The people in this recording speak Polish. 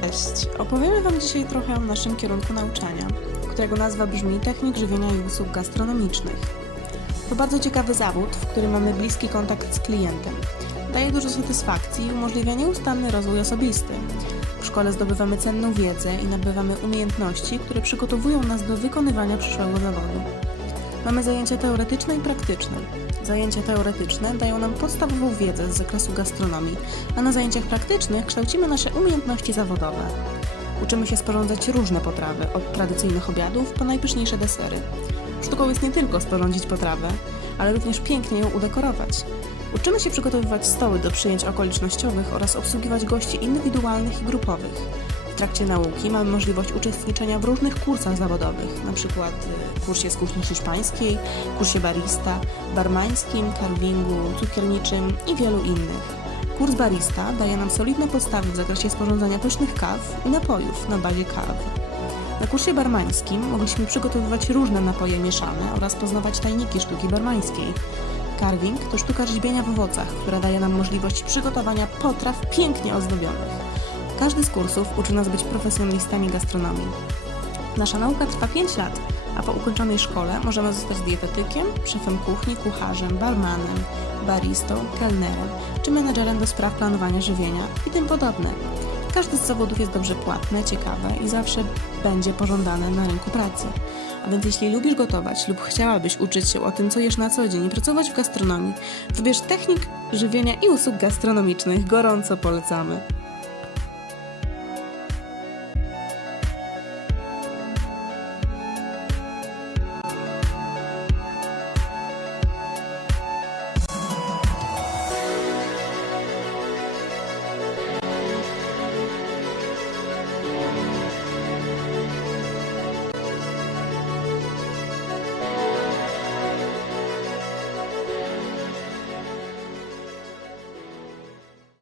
Cześć! Opowiemy Wam dzisiaj trochę o naszym kierunku nauczania, którego nazwa brzmi Technik Żywienia i Usług Gastronomicznych. To bardzo ciekawy zawód, w którym mamy bliski kontakt z klientem. Daje dużo satysfakcji i umożliwia nieustanny rozwój osobisty. W szkole zdobywamy cenną wiedzę i nabywamy umiejętności, które przygotowują nas do wykonywania przyszłego zawodu. Mamy zajęcia teoretyczne i praktyczne. Zajęcia teoretyczne dają nam podstawową wiedzę z zakresu gastronomii, a na zajęciach praktycznych kształcimy nasze umiejętności zawodowe. Uczymy się sporządzać różne potrawy, od tradycyjnych obiadów po najpyszniejsze desery. Sztuką jest nie tylko sporządzić potrawę, ale również pięknie ją udekorować. Uczymy się przygotowywać stoły do przyjęć okolicznościowych oraz obsługiwać gości indywidualnych i grupowych. Trakcie nauki mamy możliwość uczestniczenia w różnych kursach zawodowych, np. y, kursie z kuchni hiszpańskiej, kursie barista, barmańskim, carvingu, cukierniczym i wielu innych. Kurs barista daje nam solidne podstawy w zakresie sporządzania pysznych kaw i napojów na bazie kaw. Na kursie barmańskim mogliśmy przygotowywać różne napoje mieszane oraz poznawać tajniki sztuki barmańskiej. Carving to sztuka rzeźbienia w owocach, która daje nam możliwość przygotowania potraw pięknie ozdobionych. Każdy z kursów uczy nas być profesjonalistami gastronomii. Nasza nauka trwa 5 lat, a po ukończonej szkole możemy zostać dietetykiem, szefem kuchni, kucharzem, barmanem, baristą, kelnerem czy menedżerem do spraw planowania żywienia i tym podobne. Każdy z zawodów jest dobrze płatne, ciekawe i zawsze będzie pożądane na rynku pracy. A więc jeśli lubisz gotować lub chciałabyś uczyć się o tym, co jesz na co dzień i pracować w gastronomii, wybierz technik żywienia i usług gastronomicznych. Gorąco polecamy.